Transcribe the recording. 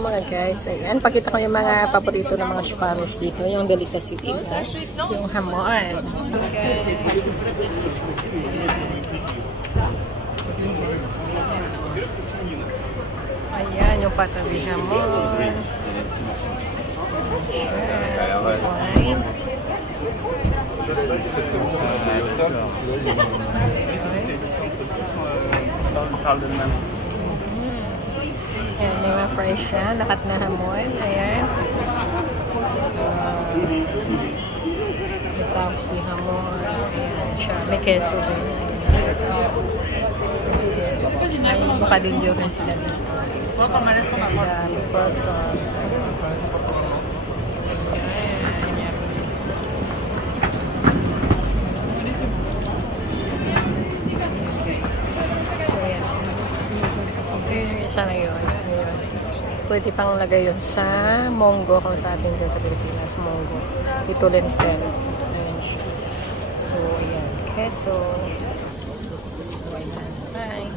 mga guys. Ayan, pakita ko yung mga paborito ng mga Spanish dito. Yung delicacy dito. Yung hamon. Okay. Ayan, yung patabi hamon. Wine. Ayan, may mga fries siya. Lakat na hamon. Ayan. Tapos ni hamon. Ayan siya. May keso din. May bukadilyo rin sila dito. Ayan, may croissant. Isa na yun. Pwede pang lagay yun sa monggo kung sa atin dyan sa Pilipinas. Monggo. Ito lentil. Ayan siya. So, ayan. Queso. So, ayan. Bye.